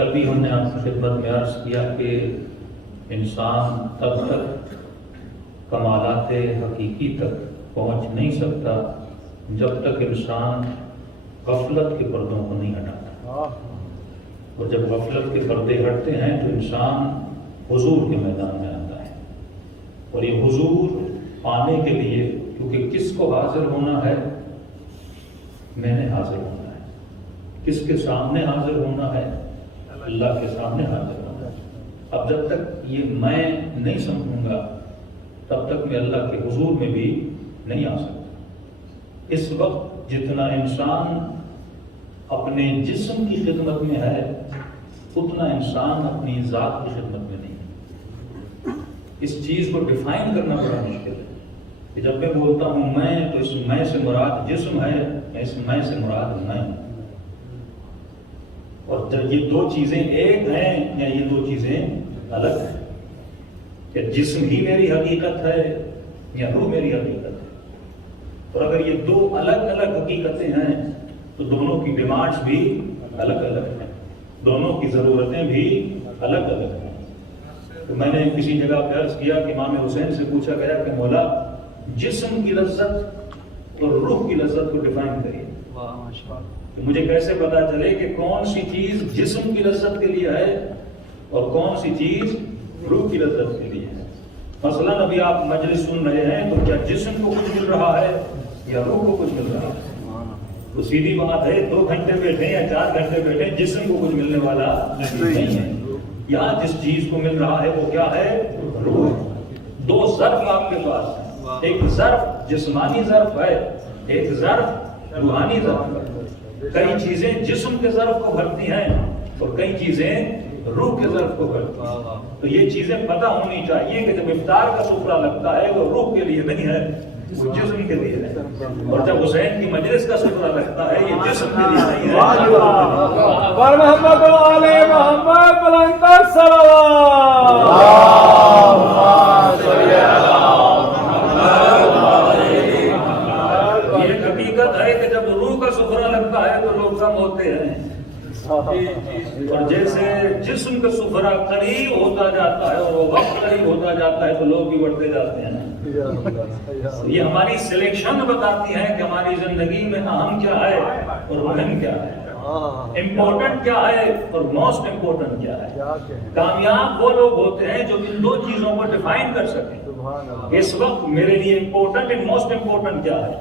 کل بھی ہم نے آپ کی خدمت میں عرض کیا کہ انسان تب تک کمالات حقیقی تک پہنچ نہیں سکتا جب تک انسان غفلت کے پردوں کو نہیں ہٹاتا، اور جب غفلت کے پردے ہٹتے ہیں تو انسان حضور کے میدان میں آتا ہے۔ اور یہ حضور پانے کے لیے، کیونکہ کس کو حاضر ہونا ہے؟ میں نے حاضر ہونا ہے۔ کس کے سامنے حاضر ہونا ہے؟ اللہ کے سامنے حاضر ہونا ہے۔ اب جب تک یہ میں نہیں سمجھوں گا تب تک میں اللہ کے حضور میں بھی نہیں آ سکتا۔ اس وقت جتنا انسان اپنے جسم کی خدمت میں ہے اتنا انسان اپنی ذات کی خدمت میں نہیں ہے۔ اس چیز کو ڈیفائن کرنا بڑا مشکل ہے کہ جب میں بولتا ہوں میں، تو اس میں سے مراد جسم ہے یا اس میں سے مراد میں ہوں، اور جب یہ دو چیزیں ایک ہیں یا یہ دو چیزیں الگ ہیں، کہ جسم ہی میری حقیقت ہے یا روح میری حقیقت ہے۔ اور اگر یہ دو الگ الگ حقیقتیں ہیں تو دونوں کی ڈیمانڈز بھی الگ الگ ہیں، دونوں کی ضرورتیں بھی الگ الگ ہیں۔ تو میں نے کسی جگہ پہ عرض کیا کہ امام حسین سے پوچھا گیا کہ مولا جسم کی لذت اور روح کی لذت کو ڈیفائن کریے، تو مجھے کیسے پتا چلے کہ کون سی چیز جسم کی لذت کے لیے ہے اور کون سی چیز روح کی لذت کے لیے ہے؟ مثلا ابھی آپ مجلس سن رہے ہیں تو کیا جسم کو کچھ مل رہا ہے یا روح کو کچھ مل رہا ہے؟ تو سیدھی بات ہے 2 گھنٹے بیٹھے یا 4 گھنٹے بیٹھے جسم کو کچھ ملنے والا نہیں ہے۔ یا جس چیز کو مل رہا ہے وہ کیا ہے؟ روح۔ 2 ظرف آپ کے پاس ہیں، ایک ظرف جسمانی ظرف ہے، ایک ظرف روحانی ظرف ہے۔ کئی چیزیں جسم کے ظرف کو بھرتی ہیں اور کئی چیزیں روح کے ظرف کو بھرتی ہیں۔ تو یہ چیزیں پتہ ہونی چاہیے کہ جب افطار کا سفرہ لگتا ہے وہ روح کے لیے نہیں ہے، وہ جسم کے لیے ہے، اور جب حسین کی مجلس کا سفرہ لگتا ہے یہ جسم کے لیے نہیں ہے۔ پر محمد علی محمد بلندر صلوات۔ یہ حقیقت ہے کہ جب روح کا سفرہ لگتا ہے تو لوگ کم ہوتے ہیں، اور جیسے جسم کا سفرہ قریب ہوتا جاتا ہے اور وہ وقت قریب ہوتا جاتا ہے تو لوگ بھی بڑھتے جاتے ہیں۔ یہ ہماری سلیکشن بتاتی ہے کہ ہماری زندگی میں اہم کیا ہے اور اہم کیا ہے، امپورٹنٹ کیا ہے اور موسٹ امپورٹنٹ کیا ہے۔ کامیاب وہ لوگ ہوتے ہیں جو ان 2 چیزوں کو ڈیفائن کر سکیں۔ اس وقت میرے لیے امپورٹنٹ اور موسٹ امپورٹنٹ کیا ہے؟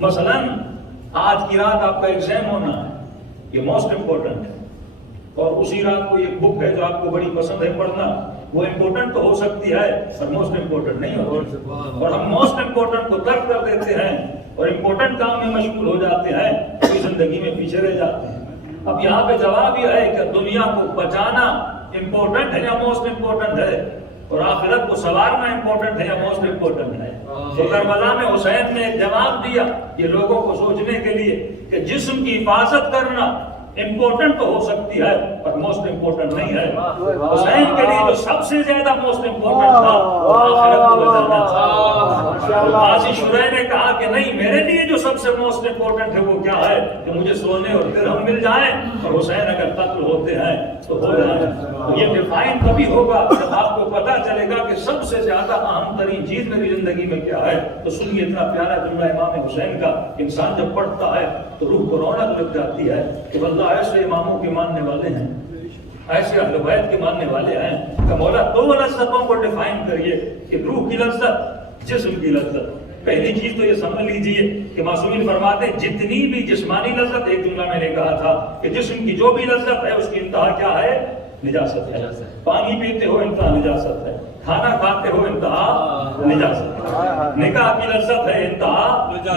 مثلا آج کی رات آپ کا ایگزام ہونا ہے، یہ موسٹ امپورٹنٹ ہے، اور اسی رات کو ایک بک ہے جو آپ کو بڑی پسند ہے پڑھنا، وہ امپورٹنٹ تو ہو سکتی ہے اور موسٹ امپورٹنٹ نہیں ہوتی، اور ہم موسٹ امپورٹنٹ کو ترک کر دیتے ہیں اور امپورٹنٹ کام میں مشغول ہو جاتے ہیں، پوری زندگی میں پیچھے رہ جاتے ہیں۔ اب یہاں پہ جواب یہ ہے کہ دنیا کو بچانا امپورٹنٹ ہے یا موسٹ امپورٹنٹ ہے، اور آخرت کو سنوارنا امپورٹنٹ ہے یا موسٹ امپورٹنٹ ہے؟ تو کربلا میں حسین نے ایک جواب دیا یہ لوگوں کو سوچنے کے لیے کہ جسم کی حفاظت کرنا امپورٹنٹ تو ہو سکتی ہے پر موسٹ امپورٹنٹ نہیں ہے۔ حسین کے لیے جو سب سے زیادہ موسٹ امپورٹنٹ تھا وہ آخرت کو بچانا تھا۔ قاضی شرح نے کہا کہ نہیں، میرے لیے جو سب سے موسٹ امپورٹنٹ ہے وہ کیا ہے کہ مجھے سونے اور درہم مل جائیں، اور حسین اگر قتل ہوتے ہیں تو ہو جائیں۔ تو یہ ڈیفائن کبھی ہوگا جب آپ کو پتا چلے گا کہ سب سے زیادہ اہم ترین چیز میری زندگی میں کیا ہے۔ تو سنیے اتنا پیارا جملہ امام حسین کا، انسان جب پڑھتا ہے تو روح کو رونق لگ جاتی ہے کہ واللہ ایسے اماموں کے ماننے والے ہیں، ایسے اہل بیت کے ماننے والے ہیں کہ مولا 2 لذتوں کو ڈیفائن کریے کہ روح کی لذت، جسم کی لذت۔ پہلی چیز تو یہ سمجھ لیجئے کہ معصومین فرماتے ہیں جتنی بھی جسمانی لذت، ایک جملہ میں نے کہا تھا کہ جسم کی جو بھی لذت ہے اس کی انتہا کیا ہے؟ نجاست ہے۔ پانی پیتے ہو انتہا نجاست ہے، کھانا کھاتے ہو انتہا نجاست ہے، نکاح کی لذت ہے انتہا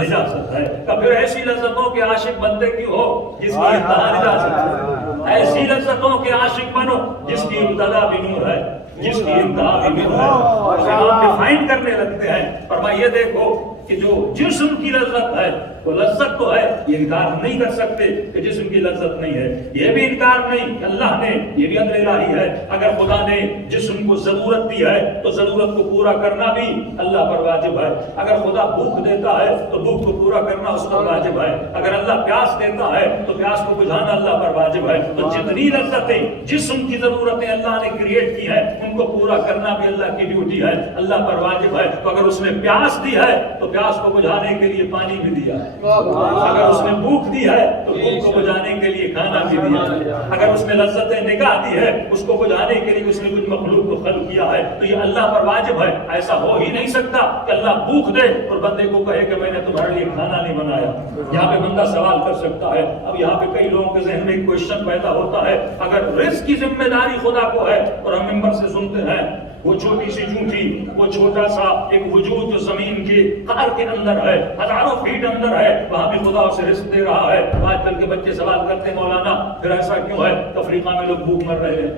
نجاست ہے۔ تو پھر ایسی لذتوں کے عاشق بنتے کیوں ہو جس کی انتہا نجاست ہے؟ ایسی لذتوں کے عاشق بنو جس کی ابتدا بھی نور ہے، جس کی انتہا بھی نور ہے۔ ہم ڈیفائن کرنے لگتے ہیں، فرمایا یہ دیکھو کہ جو جسم کی لذت ہے وہ لذت تو ہے، یہ انکار نہیں کر سکتے کہ جسم کی لذت نہیں ہے، یہ بھی انکار نہیں کہ اللہ نے، یہ بھی عدل الہی ہے، اگر خدا نے جسم کو ضرورت دی ہے تو ضرورت کو پورا کرنا بھی اللہ پر واجب ہے، اگر خدا بھوک دیتا ہے تو بھوک کو پورا کرنا اس پر واجب ہے، اگر اللہ پیاس دیتا ہے تو پیاس کو بجھانا اللہ پر واجب ہے، تو جتنی لذتیں جسم کی ضرورتیں اللہ نے کریٹ کی ہیں ان کو پورا کرنا بھی اللہ کی ڈیوٹی ہے، اللہ پر واجب ہے، تو اگر اس نے پیاس دی ہے تو پیاس کو بجھانے کے لیے پانی بھی دیا ہے، اگر اس نے بھوک دی ہے تو بھوک کو بجھانے کے لیے کھانا بھی دیا ہے، اگر اس نے لذت نگاہ دی ہے اس کو بجھانے کے لیے اس نے کچھ مخلوق کو خلق کیا ہے، تو یہ اللہ پر واجب ہے، ایسا ہو ہی نہیں سکتا کہ اللہ بھوک دے اور بندے کو کہے کہ میں نے تمہارے لیے کھانا نہیں بنایا۔ یہاں پہ بندہ سوال کر سکتا ہے، اب یہاں پہ کئی لوگوں کے ذہن میں ایک کوشچن پیدا ہوتا ہے، اگر رزق کی ذمہ داری خدا کو ہے اور ہم ممبر سے سنتے ہیں وہ چھوٹی سی جھوٹی، وہ چھوٹا سا ایک وجود جو زمین کے قعر کے اندر ہے، ہزاروں فیٹ اندر ہے، وہاں بھی خدا اسے رزق دے رہا ہے۔ آج کل کے بچے سوال کرتے ہیں مولانا پھر ایسا کیوں ہے؟ افریقہ میں لوگ بھوک مر رہے ہیں،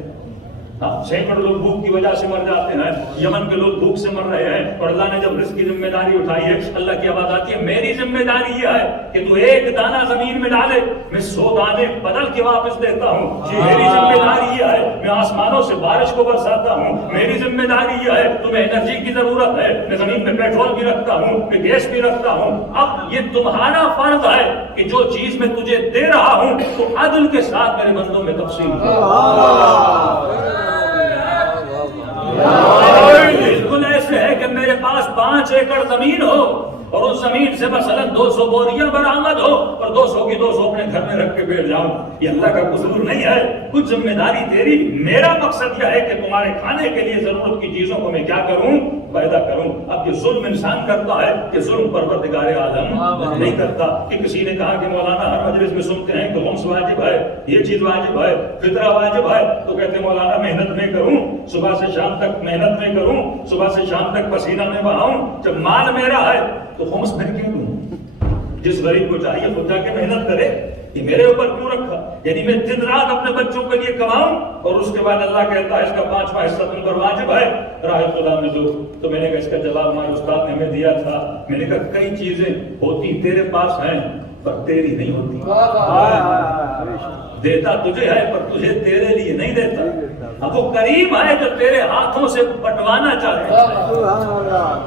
سینکڑوں لوگ بھوک کی وجہ سے مر جاتے ہیں، یمن کے لوگ بھوک سے مر رہے ہیں، اور اللہ نے جب رزق کی ذمہ داری اٹھائی ہے، اللہ کی آواز آتی ہے میری ذمہ داری یہ ہے کہ تو ایک دانہ زمین میں ڈالے میں 100 دانے بدل کے واپس دیتا ہوں، میری ذمہ داری یہ ہے میں آسمانوں سے بارش کو برساتا ہوں، میری ذمہ داری یہ ہے تمہیں انرجی کی ضرورت ہے میں زمین میں پیٹرول بھی رکھتا ہوں، میں گیس بھی رکھتا ہوں، اب یہ تمہارا فرض ہے کہ جو چیز میں تجھے دے رہا ہوں تو عدل کے ساتھ میرے بندوں میں تقسیم بالکل ایسے ہے کہ میرے پاس 5 ایکڑ زمین ہو اور اس زمین سے مثلا 200 بوریاں برآمد ہو اور 200 کی 200 اپنے گھر میں رکھ کے بیٹھ جاؤں، یہ اللہ کا قصور نہیں ہے، کچھ ذمہ داری تیری، میرا مقصد یہ ہے کہ تمہارے کھانے کے لیے ضرورت کی چیزوں کو میں کیا کروں؟ پیدا کروں۔ اب یہ ظلم انسان کرتا ہے کہ ظلم پروردگار عالم نہیں کرتا، کہ کسی نے کہا کہ مولانا ہر مجلس میں سنتے ہیں کہ خمس واجب ہے، یہ چیز واجب ہے، فطرہ واجب ہے، تو کہتے ہیں مولانا محنت میں کروں، صبح سے شام تک محنت میں کروں، صبح سے شام تک پسینہ میں بہاؤں، جب مال میرا ہے تو خمس میں کیوں دوں؟ جس غریب کو چاہیے خود جا کے محنت کرے، یہ میرے اوپر کیوں رکھا؟ یعنی میں دن رات اپنے بچوں کے لیے کماؤں اور اس کے بعد اللہ کہتا ہے اس کا 5واں حصہ تم پر واجب ہے، راہ خدا میں دو۔ تو میں نے کہا اس کا جواب ہمارے استاد نے ہمیں دیا تھا، میں نے کہا کئی چیزیں ہوتی تیرے پاس ہیں پر تیری نہیں ہوتی، دیتا تجھے ہے پر تجھے تیرے لیے نہیں دیتا، اب وہ کریم ہے جو تیرے ہاتھوں سے بٹوانا چاہتا ہے،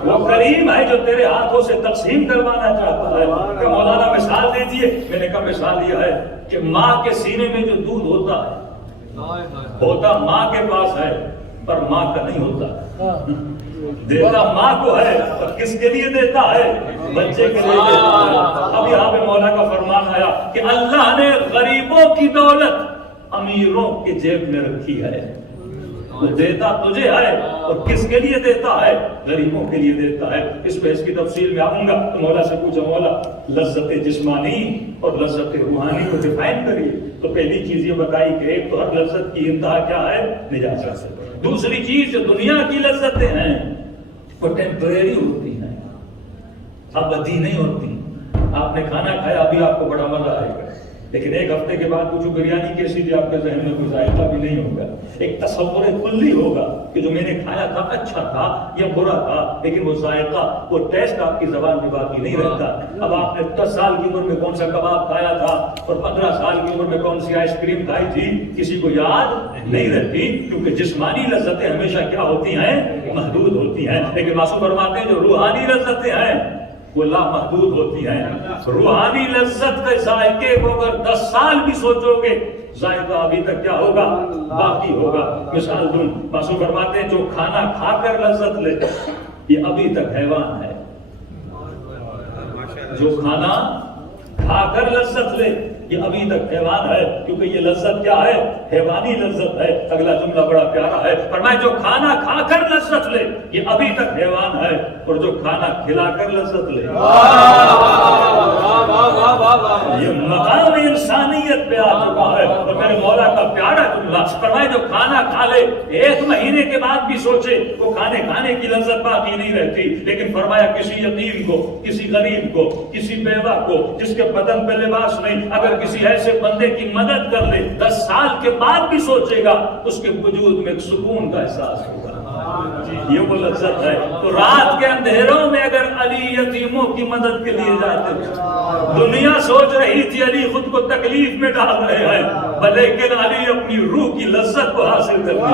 وہ کریم ہے جو تیرے ہاتھوں سے تقسیم کروانا چاہتا ہے۔ کہ مولانا مثال دیجیے، میں نے کہا مثال یہ ہے کہ ماں کے سینے میں جو دودھ ہوتا ہے ہوتا ماں کے پاس ہے پر ماں کا نہیں ہوتا، دیتا ماں کو ہے اور کس کے لیے دیتا ہے؟ بچے کے لیے دیتا ہے۔ اب یہاں پہ مولا کا فرمان آیا کہ اللہ نے غریبوں کی دولت امیروں کے جیب میں رکھی ہے، وہ دیتا تجھے ہے اور کس کے لیے دیتا ہے؟ غریبوں کے لیے دیتا ہے۔ اس پہ اس کی تفصیل میں آؤں گا تو مولا سے پوچھا مولا لذت جسمانی اور لذت روحانی کو ڈیفائن کریے، تو پہلی چیز یہ بتائی کہ ایک تو ہر لذت کی انتہا کیا ہے؟ نجاست۔ دوسری چیز جو دنیا کی لذتیں ہیں وہ ٹیمپریری ہوتی ہیں، ابدی نہیں ہوتی۔ آپ نے کھانا کھایا ابھی آپ کو بڑا مزہ آئے گا، لیکن ایک ہفتے کے بعد پوچھو بریانی کیسی تھی، آپ کے ذہن میں کوئی ذائقہ بھی نہیں ہوگا، ایک تصور کلی ہوگا کہ جو میں نے کھایا تھا اچھا تھا یا برا تھا، لیکن وہ ذائقہ وہ ٹیسٹ آپ کی زبان میں باقی نہیں رہتا۔ اب آپ نے 10 سال کی عمر میں کون سا کباب کھایا تھا اور 15 سال کی عمر میں کون سی آئس کریم کھائی تھی، کسی کو یاد نہیں رہتی، کیونکہ جسمانی لذتیں ہمیشہ کیا ہوتی ہیں؟ محدود ہوتی ہیں، لیکن معصوم فرماتے ہیں جو روحانی لذتیں ہیں وہ لامحدود ہوتی ہیں۔ روحانی لذت کے ذائقے کو اگر 10 سال بھی سوچو گے ذائقہ ابھی تک کیا ہوگا؟ باقی ہوگا۔ مثال دوں، معصوم فرماتے ہیں جو کھانا کھا کر لذت لے یہ ابھی تک حیوان ہے، جو کھانا کھا کر لذت لے یہ ابھی تک حیوان ہے، کیونکہ یہ لذت کیا ہے؟ حیوانی لذت ہے۔ اگلا جملہ بڑا پیارا ہے، فرمایا جو کھانا کھا کر لذت لے یہ ابھی تک حیوان ہے اور جو کھانا کھلا کر لذت لے یہ مقام انسانیت پہ آ چکا ہے۔ اور میرے مولا کا پیارا جملہ فرمایا جو کھانا کھا لے 1 مہینے کے بعد بھی سوچے وہ کھانے کی لذت باقی نہیں رہتی، لیکن فرمایا کسی یتیم کو، کسی غریب کو، کسی بیوہ کو جس کے بدن پہ لباس نہیں، اگر کسی ایسے بندے کی مدد کر لے 10 سال کے بعد بھی سوچے گا اس کے وجود میں ایک سکون کا احساس ہوگا۔ یہ وہ لذت ہے. تو رات کے اندھیروں میں اگر علی یتیموں کی مدد کے لیے جاتے تھے، دنیا سوچ رہی تھی علی خود کو تکلیف میں ڈال رہے ہیں، لیکن علی اپنی روح کی لذت کو حاصل کر لیا.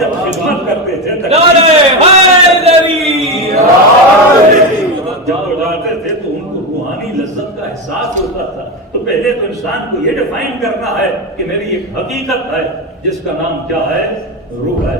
جب خدمت کرتے تھے جب وہ جاتے تھے تو ان کو روحانی لذت کا احساس ہوتا تھا. تو پہلے تو انسان کو یہ ڈیفائن کرنا ہے کہ میری ایک حقیقت ہے جس کا نام کیا ہے؟ روح ہے.